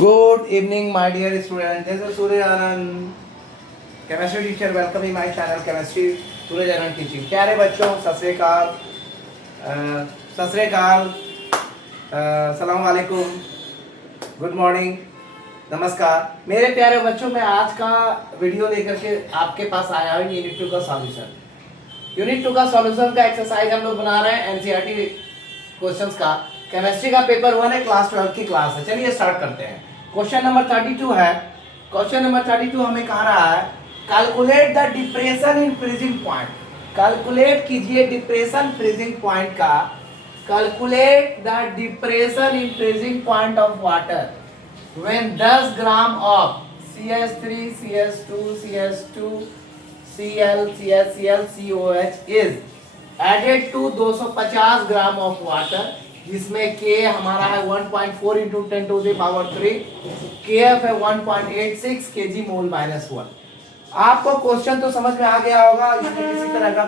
Good evening, my dear student. This is Surya Anand, chemistry teacher. Welcome in my channel, Chemistry Surya Anand Teaching. प्यारे बच्चों, सत श्री अकाल, सलाम वालेकुम, good morning, नमस्कार। मेरे प्यारे बच्चों, मैं आज का वीडियो लेकर के आपके पास आया हूँ यूनिट 2 का सॉल्यूशन। यूनिट 2 का सॉल्यूशन का एक्सरसाइज हम लोग बना रहे हैं एनसीईआरटी क्वेश्चंस का। केमिस्ट्री का पेपर 1 है, क्लास 12 की क्लास है। चलिए स्टार्ट करते हैं। क्वेश्चन नंबर 32 है। क्वेश्चन नंबर 32 हमें कह रहा है calculate the depression in freezing point. Calculate कीजिए डिप्रेशन फ्रीजिंग पॉइंट का। Calculate the depression in freezing point of water when 10 gram of CH3 CH2 CH2 Cl CHCl COH is added to 250 gram of water, जिसमें K हमारा है 1.4 into 10 to the power 3, KF है 1.86 kg मोल -1। आपको question तो समझ में आ गया होगा, इसमें किसी तरह का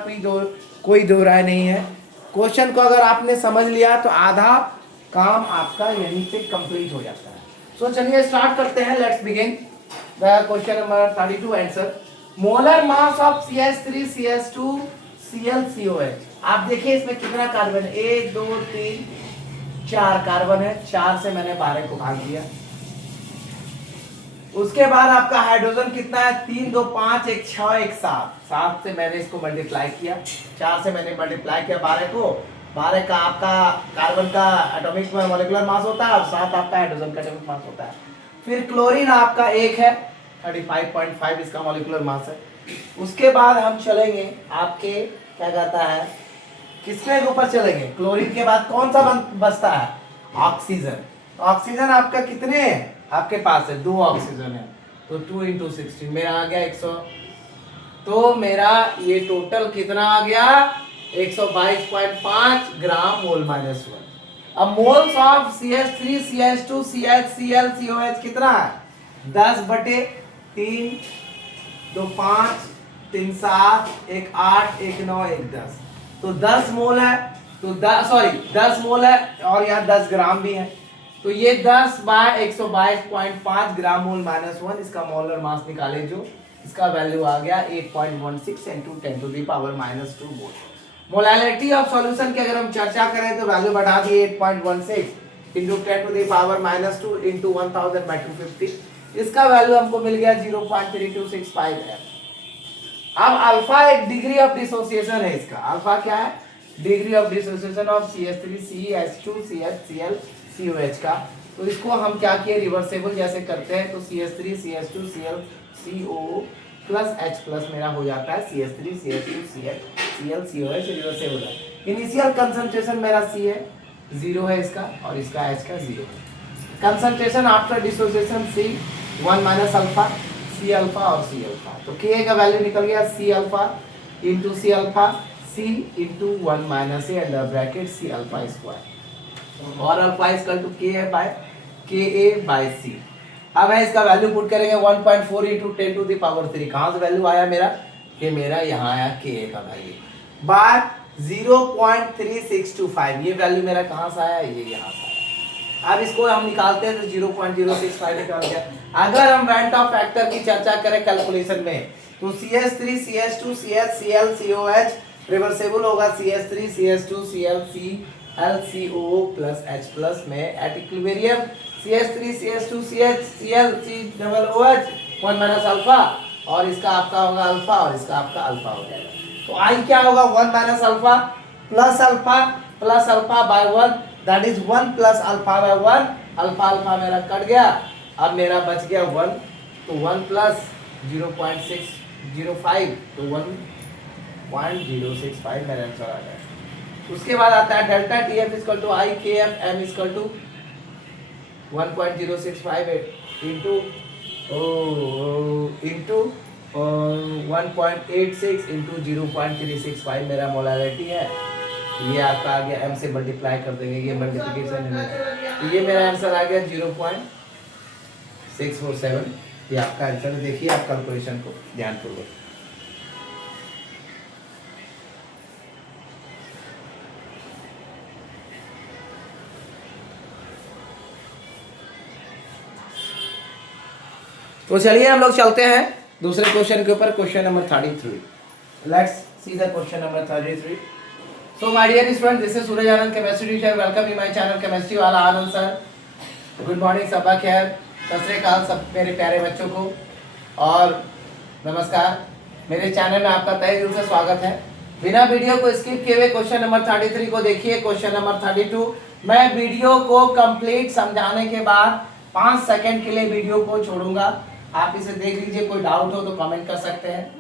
कोई दो राय नहीं है। क्वेश्चन को अगर आपने समझ लिया तो आधा काम आपका यहीं से कंप्लीट हो जाता है। सो चलिए स्टार्ट करते हैं। Let's begin the question number 32 answer. Molar mass of CH3 CH2 Cl COH। आप देखिए इसमें कितना कार्बन है, 1 2 3 4 कार्बन है। 4 से मैंने 12 को भाग दिया। उसके बाद आपका हाइड्रोजन कितना है, 3 2 5 1 6 1 7। 7 से मैंने इसको मल्टीप्लाई किया, 4 से मैंने मल्टीप्लाई किया 12 को। 12 का आपका कार्बन का एटॉमिक मॉलिक्यूलर मास होता है और 7 आपका हाइड्रोजन का एटॉमिक मास होता है। फिर क्लोरीन आपका 1 है, 35.5 इसका मॉलिक्यूलर मास है। उसके बाद हम चलेंगे आपके क्या कहता है किसके ऊपर चलेंगे, क्लोरीन के बाद कौन सा बचता है, ऑक्सीजन। ऑक्सीजन आपका कितने हैं आपके पास है, 2 ऑक्सीजन है, तो 2 इंटू 16 मेरा आ गया 100। तो मेरा ये टोटल कितना आ गया, 122.5 ग्राम मोल -1। अब moles of CH3 CH2 CHCl COH कितना है, 10/3 2 5 3 7 1 8 1 9 1 10, तो 10 मोल है। तो 10 मोल है और यहाँ 10 ग्राम भी है, तो ये 10/122.5 ग्राम मोल -1 इसका मोलर मास निकाले, जो इसका वैल्यू आ गया 8.16 into 10 to the power -2 mole. Molality of solution की अगर हम चर्चा करें तो वैल्यू बढ़ा दी 8.16 into 10 to the power -2 into 1000/250। इसका वैल्यू हमको मिल गया 0.3265 है। अब अल्फा एक डिग्री ऑफ डिसोसिएशन है इसका। अल्फा क्या है, degree of dissociation of CH3 CH2 CHCl COH का। तो इसको हम क्या किए, रिवर्सेबल जैसे करते हैं तो CH3 CH2 Cl CO plus H plus मेरा हो जाता है CH3 CH2 CL COH reversible है। इनिशियल कंसंट्रेशन मेरा C है, 0 है इसका, और इसका H का 0 है। Concentration after dissociation C 1 minus alpha C alpha और C अल्फा। तो K का वैल्यू निकल गया C alpha into C alpha C into 1 minus A under bracket C alpha square, और alpha equal to KA by C। अब है इसका value put करेंगे 1.4 इंटू 10 टू द पावर 3। कहाँ से वैल्यू आया मेरा, ये मेरा यहाँ आया KA का वैल्यू बाय 0.3625। ये वैल्यू मेरा कहाँ से आया, ये यहाँ से आया। अब इसको हम निकालते हैं तो 0.065 निकल गया। अगर हम वेंट ऑफ फैक्टर की चर्चा करें कैलकुलेशन में तो CH3 CH2 CHCl COH reversible होगा CH3 CH2 CL CO plus H plus में at equilibrium CH3 CH2 CHCl COOH 1 minus alpha, और इसका आपका होगा अल्फा और इसका आपका अल्फा हो जाएगा। तो I क्या होगा, 1 minus alpha plus alpha by 1, that is 1 plus alpha by 1। Alpha alpha मेरा कट गया, अब मेरा बच गया 1, तो 1 प्लस 0.605 तो 1.065 मेरा आंसर आ गया। उसके बाद आता है delta TF equal to I KF M equal to 1.065 into 1.86 into 0.365 मेरा मोलैलिटी है। ये आपका आ गया, M से मल्टीप्लाई कर देंगे, ये मल्टीप्लिकेशन है, तो ये मेरा आंसर आ गया 0.647। ये आपका आंसर। देखिए आप कैलकुलेशन को ध्यानपूर्वक। तो चलिए हम लोग चलते हैं दूसरे क्वेश्चन के ऊपर, question number 33। Let's see the question number 33। So my dear student, this is Suraj Anand, chemistry teacher. Welcome in my channel chemistry वाला आनंद सर। गुड मॉर्निंग, सबा खैर, सत श्री अकाल सब मेरे प्यारे बच्चों को, और नमस्कार। मेरे चैनल में आपका तहे दिल से स्वागत है। बिना वीडियो को स्किप किए हुए क्वेश्चन नंबर 33 को देखिए। क्वेश्चन नंबर 32, मैं वीडियो को कंप्लीट समझाने के बाद 5 सेकंड के लिए वीडियो को छोड़ूंगा। आप इसे देख लीजिए, कोई डाउट हो तो कमेंट कर सकते हैं।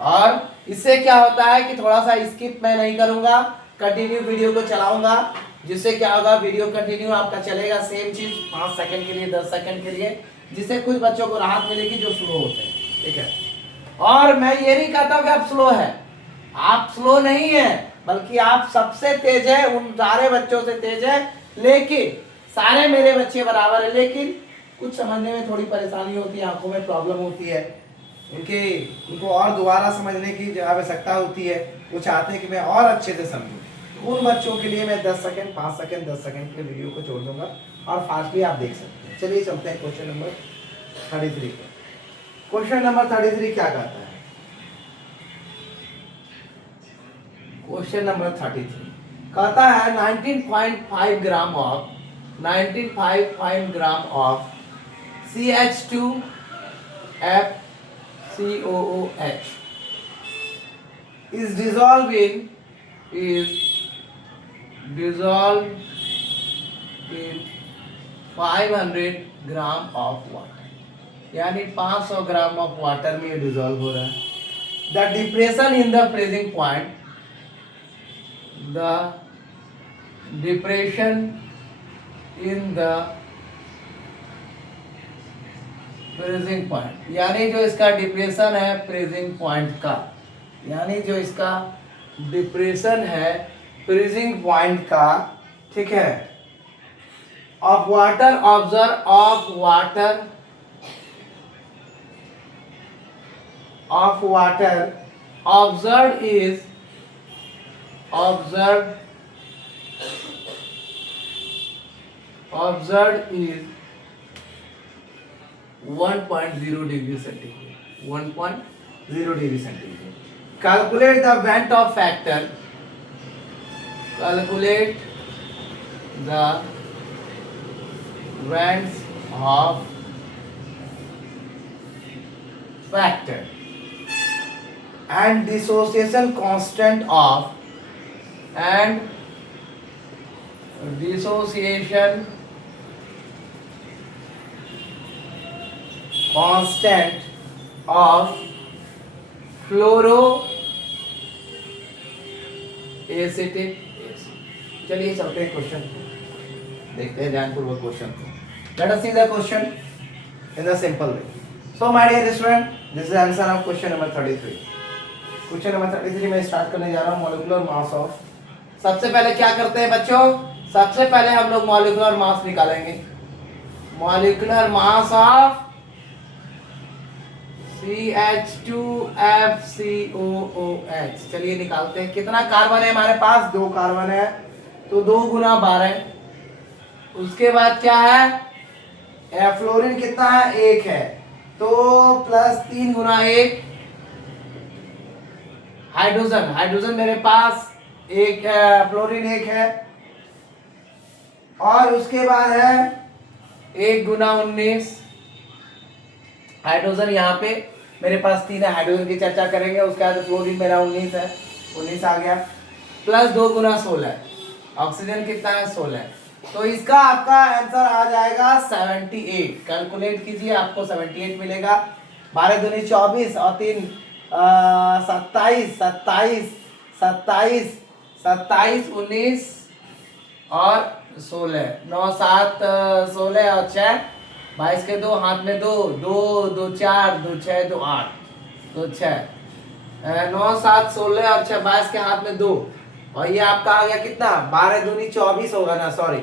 और इससे क्या होता है कि थोड़ा सा स्किप मैं नहीं करूंगा, कंटिन्यू वीडियो को चलाऊंगा, जिससे क्या होगा, वीडियो कंटिन्यू आपका चलेगा, सेम चीज 5 सेकंड के लिए, 10 सेकंड के लिए, जिससे कुछ बच्चों को राहत मिलेगी जो स्लो होते हैं। ठीक है, और मैं ये नहीं कहता हूं कि आप स्लो है, आप स्लो नहीं है, बल्कि आप सबसे तेज है, उन सारे बच्चों से तेज है। लेकिन सारे मेरे बच्चे बराबर है, लेकिन कुछ समझने में थोड़ी परेशानी होती है, आंखों में प्रॉब्लम होती है, उनको और दोबारा समझने की आवश्यकता होती है। वो चाहते हैं कि मैं और अच्छे से समझूं। उन बच्चों के लिए मैं 10 सेकंड, 5 सेकंड, 10 सेकंड के वीडियो को छोड़ दूंगा और फास्टली आप देख सकते हैं। चलिए चलते हैं क्वेश्चन नंबर 33 पे। क्वेश्चन नंबर 33 क्या कहता है? क्वेश्चन नंबर 33 कहता है 19.5 gram of CH2FCOOH is dissolved in 500 gram of water, यानी 500 ग्राम ऑफ वाटर में ये डिजोल्व हो रहा है। The depression in the freezing point, the depression in the freezing point, यानी जो इसका डिप्रेशन है फ्रीजिंग पॉइंट का, यानी जो इसका डिप्रेशन है फ्रीजिंग पॉइंट का, ठीक है, of water observed is observed is 1.0 degree centigrade, 1.0 degree centigrade. Calculate the Van't-Hoff factor. Calculate the Van't-Hoff factor and dissociation constant of fluoroacetic acid। चलिए चलते हैं क्वेश्चन, देखते हैं ध्यानपूर्वक क्वेश्चन को। Let us see the question in the simple way. So my dear student, this is answer of question number 33। Question number 33 में start करने जा रहा हूं मॉलिक्यूलर मास ऑफ। सबसे पहले क्या करते हैं बच्चों, सबसे पहले हम लोग मॉलिक्यूलर मास निकालेंगे। मॉलिक्यूलर मास ऑफ CH2FCOOH, चलिए निकालते हैं। कितना कार्बन है हमारे पास? 2 कार्बन है, तो 2 गुना 12। उसके बाद क्या है, फ्लोरीन कितना है? 1 है, तो प्लस 3 गुना 1। हाइड्रोजन मेरे पास 1 है, फ्लोरीन 1 है, और उसके बाद है 1 गुना 19। हाइड्रोजन यहाँ पे मेरे पास 3 है, हाइड्रोजन की चर्चा करेंगे। उसके बाद फ्लोरीन मेरा 19 है, 19 आ गया, प्लस 2 गुना 16। ऑक्सीजन कितना है? 16। तो इसका आपका आंसर आ जाएगा 78। कैलकुलेट कीजिए, आपको 78 मिलेगा। 12 दूनी 24 और 3 27, 19 और 16, 9 7 16 और 6 22 के 2 हाथ में 2 2 2 4 2 6 2 8 2 6 9 7 16 और 6 22 के हाथ में 2, और ये आपका आ गया कितना? 12 दूनी 24 होगा ना, सॉरी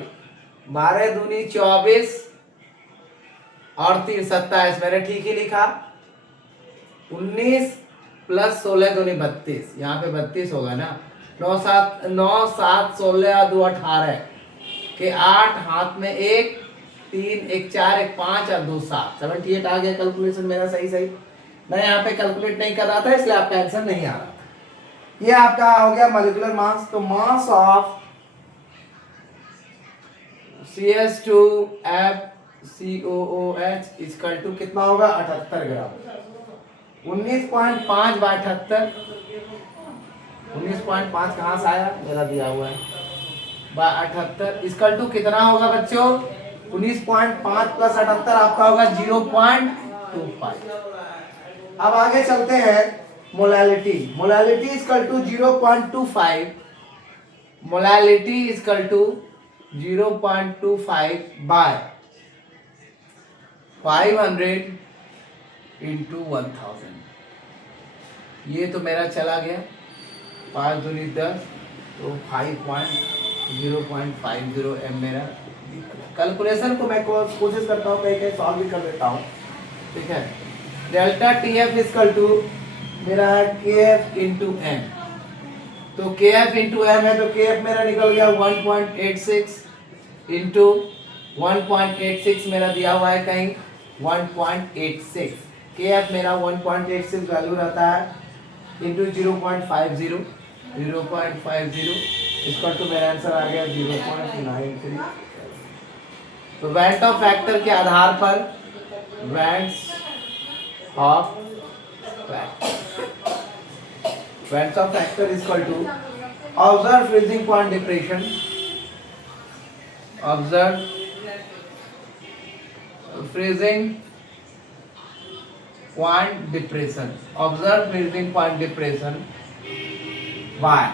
12 दूनी 24 और 3 27, मैंने ठीक ही लिखा। 19 प्लस 16 दूनी 32, यहाँ पे 32 होगा ना। 9 7 16 और 2 18 के 8 हाथ में 1 3 1 4 1 5 और 2 7 78 आ गया कैलकुलेशन मेरा सही सही। मैं यहाँ पे कैलकुलेट नहीं कर रहा था इसलिए आपका आंसर नहीं आ रहा था। ये आपका हो गया मॉलिक्यूलर मास। तो mass of CH2FCOOH equal to कितना होगा 78 ग्राम। 19.5 बाय 78, 19.5 कहाँ से आया मेरा दिया हुआ है बाय 78 इक्वल टू कितना होगा बच्चों 19.5 प्लस 78 आपका होगा 0.25। अब आगे चलते हैं molality. Molality equal to 0.25, molality equal to 0.25 by 500 into 1000। ये तो मेरा चला गया 5 दूनी 10 तो 0.50 एम मेरा। कैलकुलेशन को मैं कोशिश करता हूँ कहीं कहीं सॉल्व भी कर देता हूँ, ठीक है। Delta T F equal to मेरा है के एफ इंटू एम। तो के एफ इंटू एम है तो के एफ मेरा निकल गया 1.86 इंटू 1.86 मेरा दिया हुआ है कहीं 1.86। के एफ मेरा 1.86 वैल्यू रहता है इंटू 0.50 इक्वल टू मेरा आंसर आ गया 0.93। तो वेट ऑफ फैक्टर के आधार पर वेट्स Hoff factor equal to observe freezing point depression, observe freezing point depression, observe freezing point depression by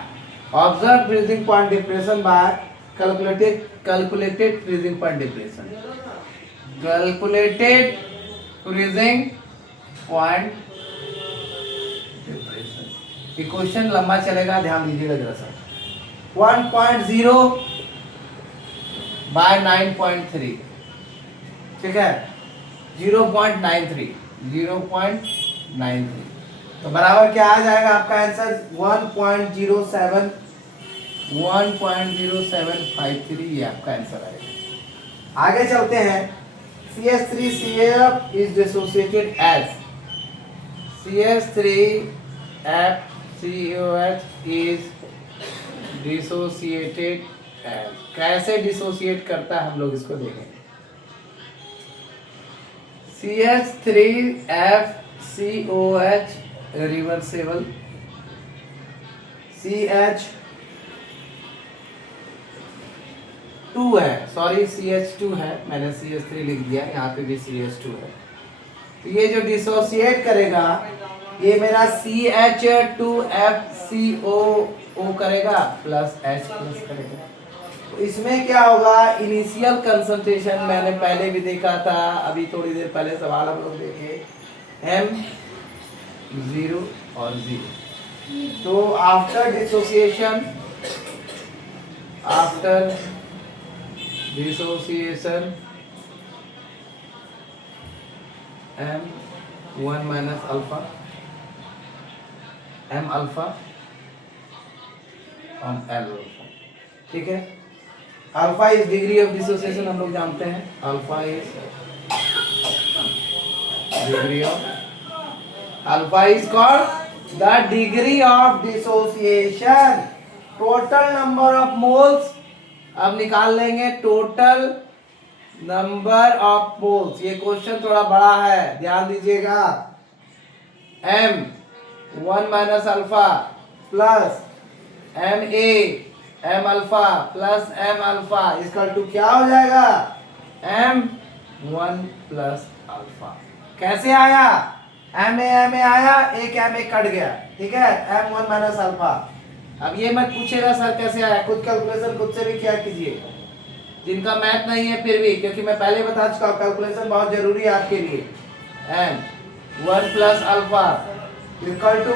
observe freezing point depression by calculated freezing point depression, calculated freezing point depression। ये question लंबा चलेगा, ध्यान दीजिएगा जरा सा। 1.0 bye 9.3, ठीक है 0.93 तो बराबर क्या आ जाएगा आपका आंसर 1.0753। ये आपका आंसर आएगा। आगे चलते हैं। CH3CF is dissociated as CH3FCOH is dissociated as। कैसे डिसोसिएट करता है हम लोग इसको देखेंगे। CH3FCOH रिवर्सेबल, CH2 है, सॉरी CH2 है, मैंने CH3 लिख दिया, यहाँ पे भी CH2 है। तो ये जो डिसोसिएट करेगा ये मेरा CH2FCOO करेगा प्लस H प्लस करेगा। तो इसमें क्या होगा इनिशियल कंसंट्रेशन मैंने पहले भी देखा था, अभी थोड़ी देर पहले सवाल हम लोग देखे M 0 और 0। तो after dissociation M1 minus alpha M alpha और L अल्फा, ठीक है। Alpha is degree of dissociation, हम लोग जानते हैं alpha is degree of, alpha is called the degree of dissociation. Total number of moles अब निकाल लेंगे, टोटल नंबर ऑफ मोल्स। ये क्वेश्चन थोड़ा बड़ा है, ध्यान दीजिएगा। M1 minus alpha plus Ma M alpha plus M alpha इसका टू क्या हो जाएगा M1 प्लस अल्फा। कैसे आया Ma आया, एक Ma कट गया, ठीक है M1 माइनस अल्फा। अब ये मत पूछेगा सर कैसे आया, खुद कैलकुलेशन खुद से भी क्या कीजिए, जिनका मैथ नहीं है फिर भी, क्योंकि मैं पहले बता चुका हूं कैलकुलेशन बहुत जरूरी है आपके लिए। M1 plus alpha equal to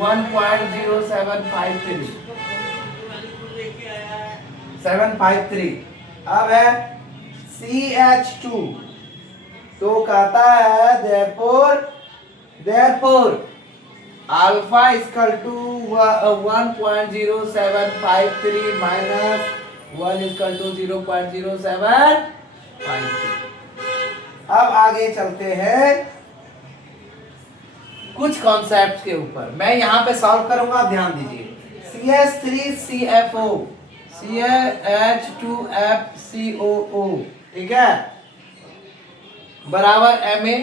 1.0753। अब है CH2 तो कहता है therefore alpha equal to 1.0753 minus 1 equal to 0.0753। अब आगे चलते हैं कुछ कॉन्सेप्ट के ऊपर। मैं यहाँ पे सॉल्व करूंगा, आप ध्यान दीजिए। CH3CFO CH2FCOO, ठीक है, बराबर Ma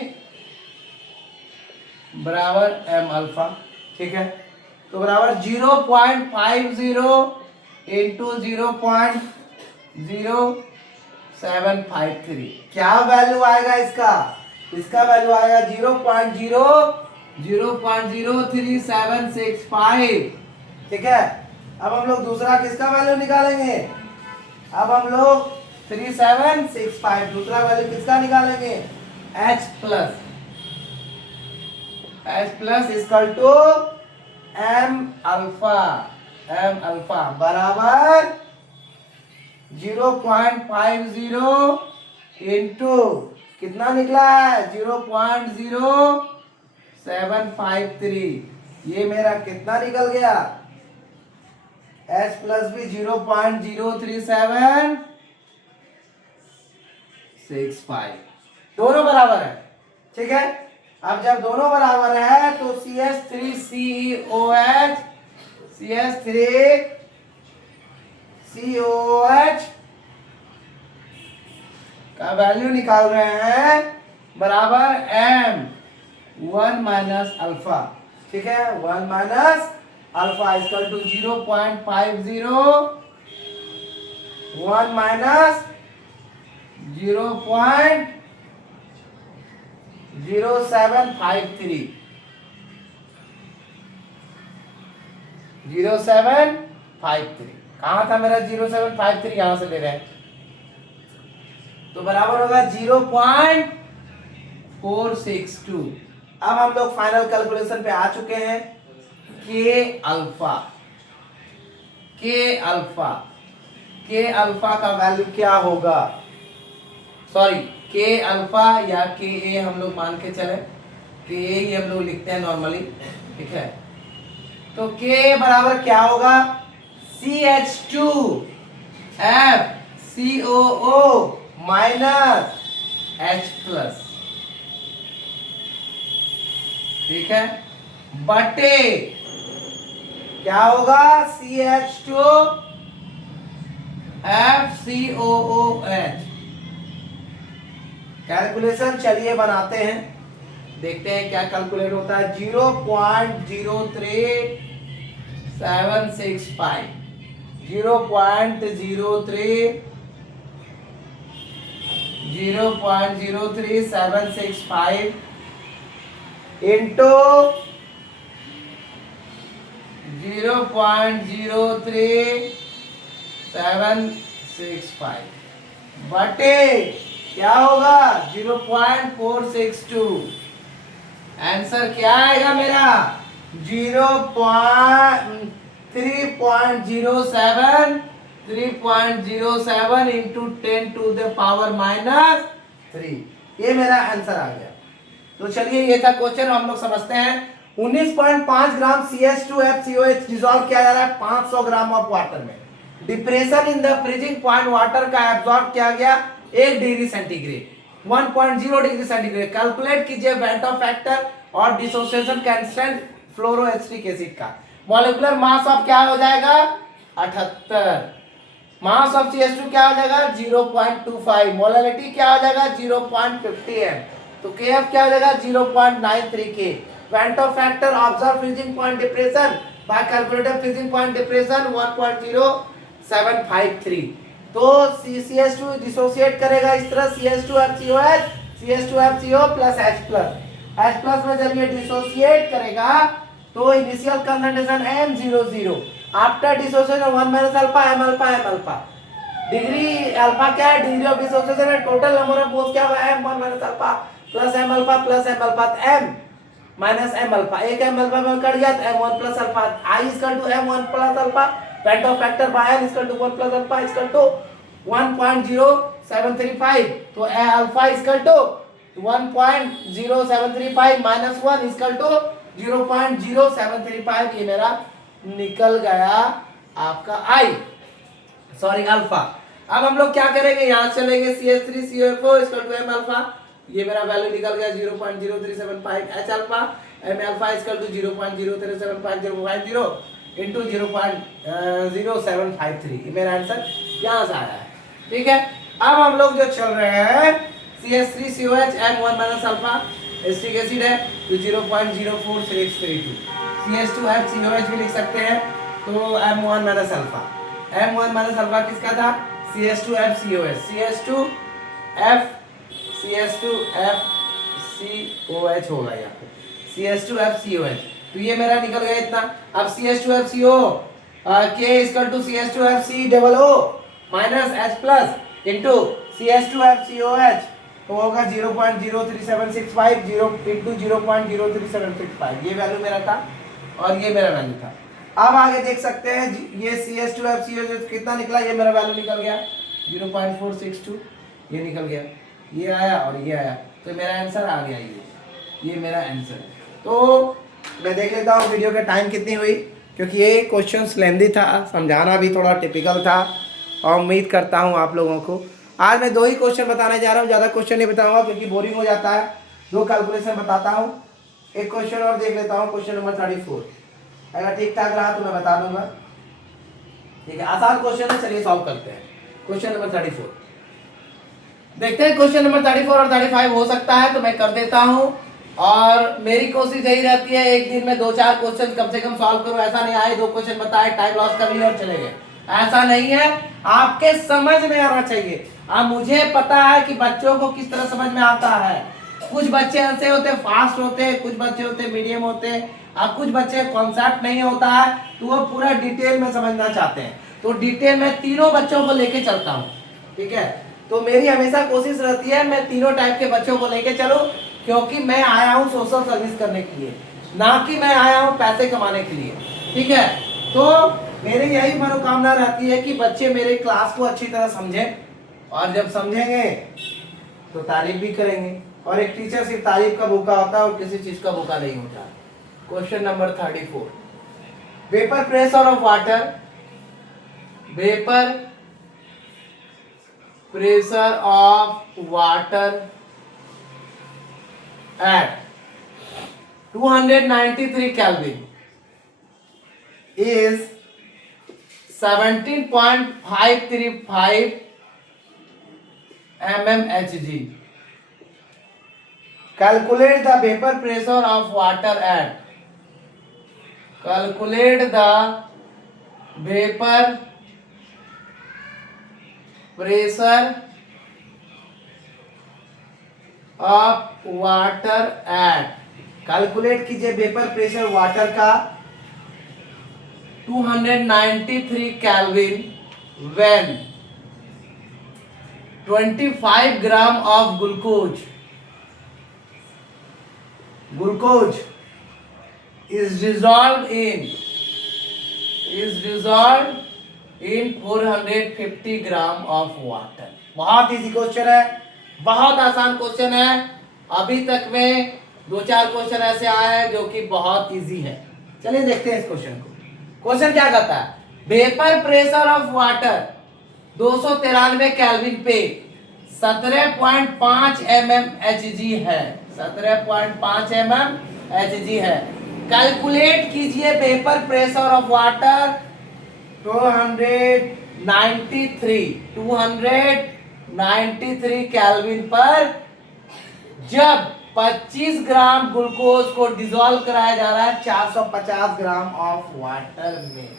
बराबर M अल्फा, ठीक है। तो बराबर 0.50 इंटू 0.0753। क्या वैल्यू आएगा इसका? इसका वैल्यू आएगा 0.00365, ठीक है। अब हम लोग दूसरा किसका वैल्यू निकालेंगे? अब हम लोग 3765 दूसरा वैल्यू किसका निकालेंगे? H plus equal to M alpha बराबर 0.50 इंटू कितना निकला है? 0.0753। ये मेरा कितना निकल गया? H प्लस भी 0.03765, दोनों बराबर है, ठीक है। अब जब दोनों बराबर है तो CH3COH का वैल्यू निकाल रहे हैं बराबर M 1 माइनस अल्फा, ठीक है। 1 minus alpha equal to 0.50 1 minus 0.0753 0753 कहाँ था मेरा? 0753 यहां से ले रहे हैं, तो बराबर होगा 0.462। अब हम लोग फाइनल कैलकुलेशन पे आ चुके हैं। के अल्फा का वैल्यू क्या होगा? सॉरी, के अल्फा या के ए हम लोग मान के चले, के ए ही हम लोग लिखते हैं नॉर्मली, ठीक है। तो के बराबर क्या होगा? CH2FCOO माइनस H प्लस, ठीक है, बटे क्या होगा? CH2FCOOH। कैलकुलेशन चलिए बनाते हैं, देखते हैं क्या कैलकुलेट होता है। 0.03765 0.03765 इंटू 0.03765 बटे क्या होगा? 0.462। आंसर क्या आएगा मेरा? 3.07 into 10 to the power minus 3। ये मेरा आंसर आ गया। तो चलिए, ये था क्वेश्चन, हम लोग समझते हैं। 19.5 ग्राम CH2FCOH डिसॉल्व किया जा रहा है 500 ग्राम ऑफ वाटर में। Depression in the freezing point water का एब्जॉर्ब किया गया 1 degree centigrade, 1.0 degree centigrade. Calculate कीजिए वेंटो फैक्टर और डिसोसिएशन कांस्टेंट फ्लोरोएस्टिक एसिड का। मॉलिक्यूलर मास ऑफ क्या हो जाएगा? 78। मास ऑफ CH2 क्या हो जाएगा? 0.25। मोलैलिटी क्या हो जाएगा? 0.50 m। तो KF क्या हो जाएगा? 0.93 K। Vento factor observe freezing point depression bye calculated freezing point depression 1.0753। तो CH2 डिसोसिएट करेगा इस तरह, CH2FCOH CH2FCO plus H plus. H plus में जब ये डिसोसिएट करेगा तो initial concentration M00। After dissociation 1 minus alpha M alpha. Degree alpha क्या है? डिग्री ऑफ डिसोसिएशन है। टोटल नंबर ऑफ मोल्स क्या होगा? M 1 minus alpha plus M alpha plus M alpha. M minus M alpha, एक M alpha में cut गया तो M1 plus alpha. I equal to M1 plus alpha. Van't Hoff factor by N equal to 1 plus alpha equal to 1.0735। तो alpha equal to 1.0735 minus 1 equal to 0.0735। ये मेरा निकल गया आपका अल्फा। अब हम लोग क्या करेंगे? यहां चलेंगे CH3COFO equal to M alpha ये मेरा वैल्यू निकल गया 0.0375 H alpha, M alpha equal to 0.03750 into 0.0753। ये मेरा आंसर यहाँ से आया है। ठीक है, अब हम लोग जो चल रहे हैं CH3COH M1 minus alpha acetic acid है तो 0.0462। CH2FCOH भी लिख सकते हैं तो M1 minus alpha, M1 minus alpha किसका था? CH2FCOH, CH2FCOH होगा यहाँ पे, CH2FCOH। तो ये मेरा निकल गया इतना। अब CH2FCO K equal to CH2FCOO minus H plus into CH2FCOH तो होगा 0.03765 इंटू 0.03765। ये वैल्यू मेरा था और ये मेरा वैल्यू था। अब आगे देख सकते हैं ये CH2FCOH कितना निकला, ये मेरा वैल्यू निकल गया 0.462, ये निकल गया, ये आया और ये आया, तो मेरा आंसर आ गया ये मेरा आंसर है। तो मैं देख लेता हूँ वीडियो का टाइम कितनी हुई, क्योंकि ये क्वेश्चंस लेंदी था, समझाना भी थोड़ा टिपिकल था और उम्मीद करता हूँ आप लोगों को। आज मैं 2 ही क्वेश्चन बताने जा रहा हूँ, ज़्यादा क्वेश्चन नहीं बताऊंगा क्योंकि बोरिंग हो जाता है। 2 कैलकुलेशन बताता हूँ, एक क्वेश्चन और देख लेता हूँ, क्वेश्चन नंबर 34। अगर ठीक ठाक रहा तो मैं बता दूंगा। ठीक है, आसान क्वेश्चन है, चलिए सॉल्व करते हैं। क्वेश्चन नंबर 34 देखते हैं। क्वेश्चन नंबर 34 और 35 हो सकता है तो मैं कर देता हूँ, और मेरी कोशिश यही रहती है एक दिन में 2-4 क्वेश्चन कम से कम सॉल्व करूँ। ऐसा नहीं आए 2 क्वेश्चन बताए, टाइम लॉस कर लिया और चले गए, ऐसा नहीं है। आपके समझ में आना चाहिए। अब मुझे पता है कि बच्चों को किस तरह समझ में आता है। कुछ बच्चे ऐसे होते फास्ट होते, कुछ बच्चे होते मीडियम होते, और कुछ बच्चे कॉन्सेप्ट नहीं होता है तो वो पूरा डिटेल में समझना चाहते हैं। तो डिटेल में तीनों बच्चों को लेके चलता हूँ। ठीक है, तो मेरी हमेशा कोशिश रहती है मैं तीनों टाइप के बच्चों को लेके चलूं, क्योंकि मैं आया हूँ सोशल सर्विस करने के लिए, ना कि मैं आया हूँ पैसे कमाने के लिए। ठीक है, तो मेरी यही मनोकामना रहती है कि बच्चे मेरे क्लास को अच्छी तरह समझें, और जब समझेंगे तो तारीफ भी करेंगे। और एक टीचर सिर्फ तारीफ का भूखा होता है और किसी चीज का भूखा नहीं होता। Question number 34, vapour pressure of water, vapour pressure of water at 293 Kelvin is 17.535 mmHg. Calculate the vapor pressure of water at. Calculate the vapor pressure of water at, calculate कीजिए वेपर प्रेशर वाटर का 293 kelvin when 25 gram of glucose is dissolved in 450 gram of water. बहुत easy question है, बहुत आसान question है। अभी तक में 2-4 क्वेश्चन ऐसे आए हैं जो कि बहुत इजी है। चलिए देखते हैं इस क्वेश्चन को। क्वेश्चन क्या कहता है, vapour pressure of water 293 kelvin पे 17.5 mmHg है, 17.5 mmHg है। कैलकुलेट कीजिए vapour pressure of water 293 kelvin पर जब 25 ग्राम ग्लूकोज को डिसॉल्व कराया जा रहा है 450 ग्राम ऑफ वाटर में।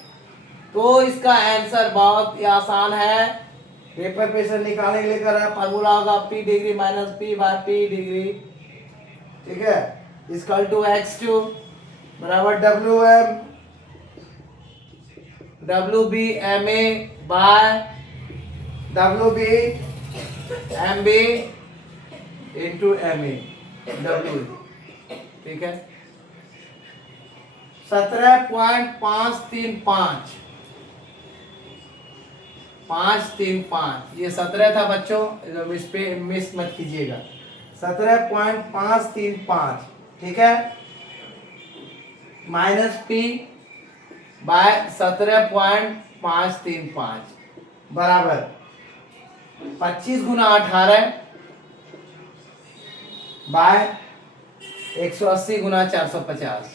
तो इसका आंसर बहुत ही आसान है। वेपर प्रेशर निकालने के लिए कर रहा है, फार्मूला होगा P degree minus P by P degree. ठीक है, इक्वल टू x2 बराबर WB MA by WB MB into MA W। ठीक है, 17.535 ये 17 था बच्चों, इस पे मिस मत कीजिएगा। 17.535 ठीक है, माइनस P बाय 17.535 बराबर 25 गुना 18 बाय 180 गुना 450,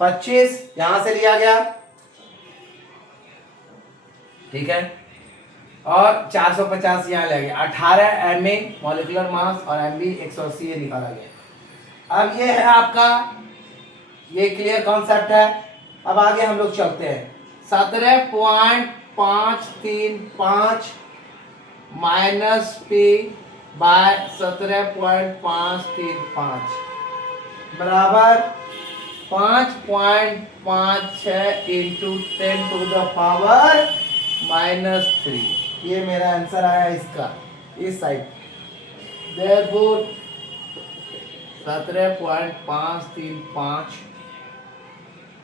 25 यहां से लिया गया, ठीक है, और 450 यहाँ ले गया, 18 एमए मॉलिक्यूलर मास और एमबी 180 ये निकाला गया। अब ये है आपका, ये क्लियर कॉन्सेप्ट है। अब आगे हम लोग चलते हैं। 17.535 माइनस पी बाय 17.535 बराबर 5.56 इंटू 10⁻³ ये मेरा आंसर आया इसका, इस साइड। देयरफॉर 17.535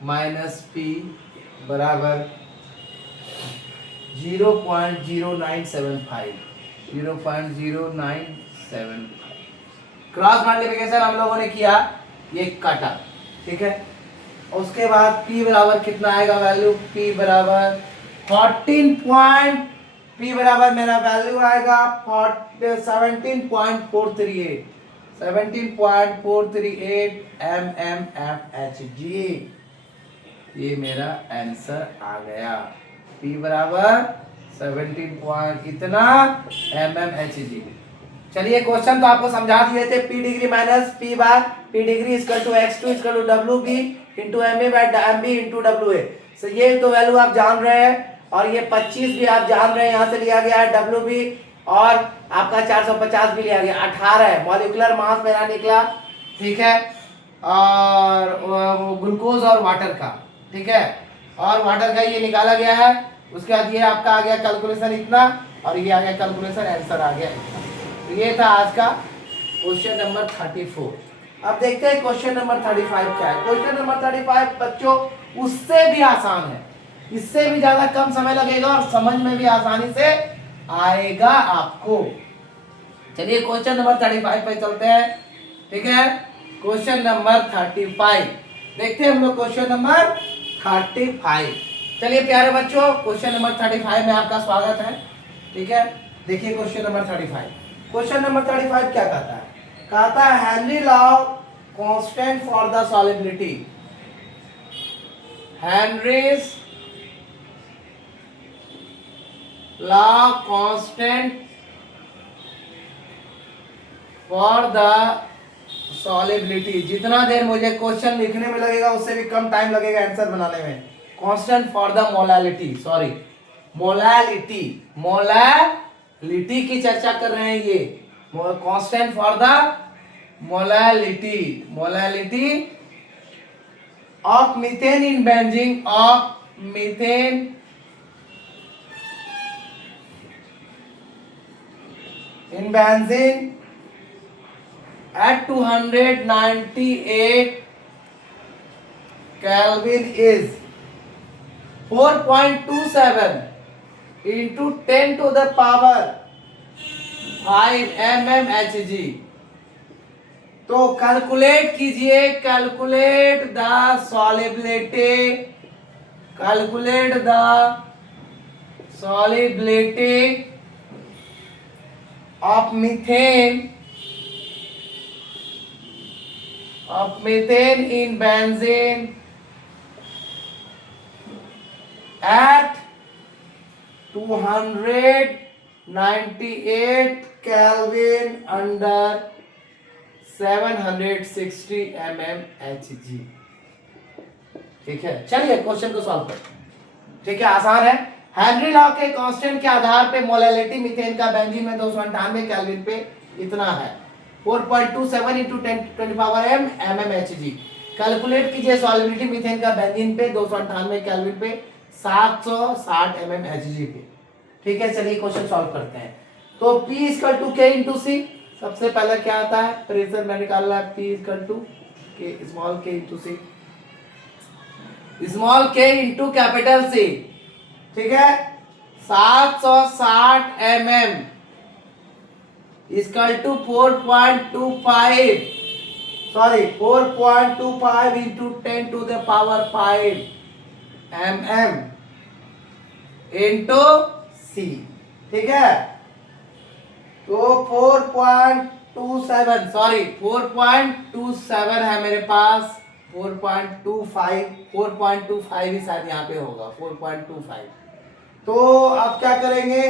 माइनस पी बराबर 0.0975, 0.0975। क्रॉस मल्टीप्लिकेशन हम लोगों ने किया, ये काटा, ठीक है। उसके बाद p बराबर कितना आएगा वैल्यू, p बराबर 14 p बराबर मेरा वैल्यू आएगा 17.438 mmFHg, ये मेरा आंसर आ गया। p बराबर 17 इतना mmHg। चलिए क्वेश्चन तो आपको समझा दिए थे, p degree minus p bar p degree equal to x2 equal to WB into MA by MB into WA। So ये तो वैल्यू आप जान रहे हैं, और ये 25 भी आप जान रहे हैं, यहाँ से लिया गया है WB, और आपका 450 भी लिया गया, 18 है मॉलिक्यूलर मास मेरा निकला, ठीक है, और ग्लूकोज और वाटर का, ठीक है, और वाटर का ये निकाला गया है। उसके बाद ये आपका आ गया कैलकुलेशन इतना, और ये आ गया कैलकुलेशन, आंसर आ गया। तो ये था आज का क्वेश्चन नंबर 34। अब देखते हैं क्वेश्चन नंबर 35 क्या है। क्वेश्चन नंबर 35 बच्चों उससे भी आसान है, इससे भी ज्यादा कम समय लगेगा और समझ में भी आसानी से आएगा आपको। चलिए क्वेश्चन नंबर 35 पे चलते हैं, ठीक है। क्वेश्चन नंबर 35 देखते हैं हम लोग, क्वेश्चन नंबर 35। चलिए प्यारे बच्चों, क्वेश्चन नंबर 35 में आपका स्वागत है, ठीक है। देखिए क्वेश्चन नंबर 35। क्वेश्चन नंबर 35 क्या कहता है? कहता है Henry law constant for the solubility, Henry's law constant for the solubility. जितना देर मुझे क्वेश्चन लिखने में लगेगा उससे भी कम टाइम लगेगा आंसर बनाने में। Constant for the molality, sorry molality, molality की चर्चा कर रहे हैं ये। Constant for the molality, molality of methane in benzene, of methane in benzene at 298 Kelvin is 4.27 into 10 to the power 5 mmHg। तो कैलकुलेट कीजिए, calculate the solubility, calculate the solubility of methane in benzene at 298 Kelvin under 760 mmHg। ठीक है, चलिए question को solve करते हैं। ठीक है, आसान है। हेनरी लॉ के कांस्टेंट के आधार पे मोलालिटी मीथेन का बेंजीन में 298 केल्विन पे इतना है, 4.27 into 10 to the power m mmHg। Calculate कीजिए सॉलिबिलिटी मीथेन का बेंजीन पे 298 केल्विन पे 760 mmHg पे। ठीक है, चलिए क्वेश्चन सॉल्व करते हैं। तो P = K × C, सबसे पहले क्या आता है, प्रेशर में निकालना है। P = K, small k × C, small k × capital C। ठीक है, 760 mm = 4.25, sorry 4.25 into 10 to the power 5 mm into C। ठीक है, तो 4.27 सॉरी 4.27 है मेरे पास, 4.25 ही शायद यहाँ पे होगा 4.25। तो अब क्या करेंगे,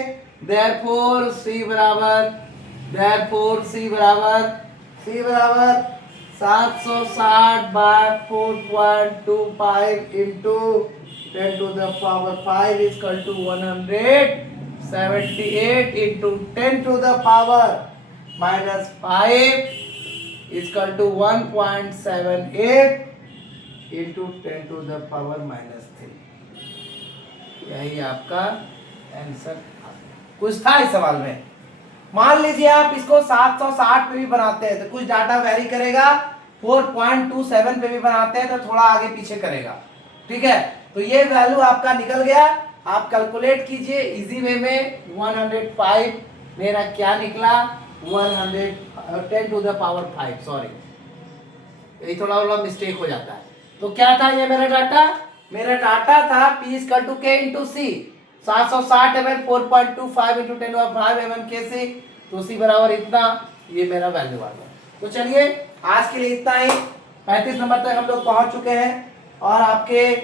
देयरफॉर सी बराबर 760 bye 4.25 into 10 to the power 5 is equal to 178 into 10 to the power minus 5 is equal to 1.78 into 10 to the power minus 3। यही आपका आंसर। कुछ था इस सवाल में, मान लीजिए आप इसको 760 पे भी बनाते हैं तो कुछ डाटा वेरी करेगा, 4.27 पे भी बनाते हैं तो थोड़ा आगे पीछे करेगा, ठीक है। तो ये वैल्यू आपका निकल गया, आप कैलकुलेट कीजिए इजी वे में। 105 मेरा क्या निकला, 110 टू द पावर 5, सॉरी यही थोड़ा मिस्टेक हो जाता है। तो क्या था ये मेरा डाटा था P equal to K into C, 760 mm 4.25 into 10 to 5 mm Kc, तो सी बराबर इतना, ये मेरा वैल्यू आ गया। तो चलिए आज के लिए इतना ही, 35 नंबर तक हम लोग पहुंच चुके हैं और आपके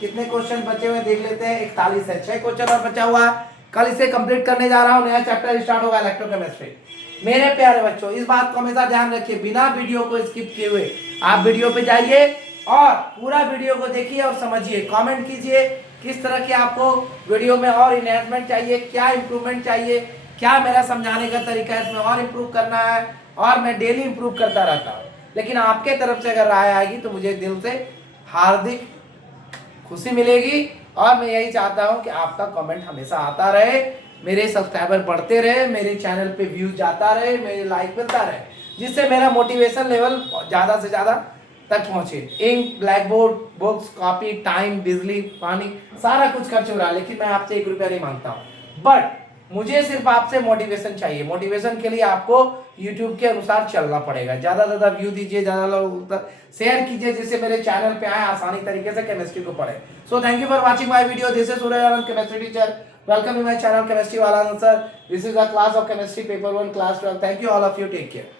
कितने क्वेश्चन बचे हुए देख लेते हैं। 41 है, 6 क्वेश्चन और बचा हुआ है, कल इसे कंप्लीट करने जा रहा हूँ, नया चैप्टर स्टार्ट होगा इलेक्ट्रोकेमिस्ट्री। मेरे प्यारे बच्चों इस बात को हमेशा ध्यान रखिए, बिना वीडियो को स्किप किए हुए आप वीडियो पे जाइए और पूरा वीडियो को देखिए और समझिए, कमेंट कीजिए किस तरह की आपको वीडियो में और इनहेंसमेंट चाहिए, क्या इंप्रूवमेंट चाहिए, क्या मेरा समझाने का तरीका है इसमें और इम्प्रूव करना है। और मैं डेली इम्प्रूव करता रहता हूँ, लेकिन आपके तरफ से अगर राय आएगी तो मुझे दिल से हार्दिक खुशी मिलेगी और मैं यही चाहता हूँ कि आपका कमेंट हमेशा आता रहे, मेरे सब्सक्राइबर बढ़ते रहे, मेरे चैनल पे व्यूज जाता रहे, मेरे लाइक मिलता रहे, जिससे मेरा मोटिवेशन लेवल ज़्यादा से ज़्यादा तक पहुंचे। Ink, blackboard, books, copy, time, बिजली, पानी सारा कुछ खर्च हो रहा है, लेकिन मैं आपसे 1 रुपया नहीं मांगता हूँ, बट मुझे सिर्फ आपसे मोटिवेशन चाहिए। मोटिवेशन के लिए आपको यूट्यूब के अनुसार चलना पड़ेगा, ज़्यादा से ज़्यादा व्यू दीजिए, ज़्यादा लोग शेयर कीजिए, जिससे मेरे चैनल पे आए आसानी तरीके से केमिस्ट्री को पढ़े। So thank you for watching my video, this is Surya Anand chemistry teacher, welcome in my channel chemistry वाला answer. This is the class of chemistry paper 1 class 12। Thank you all of you, take care.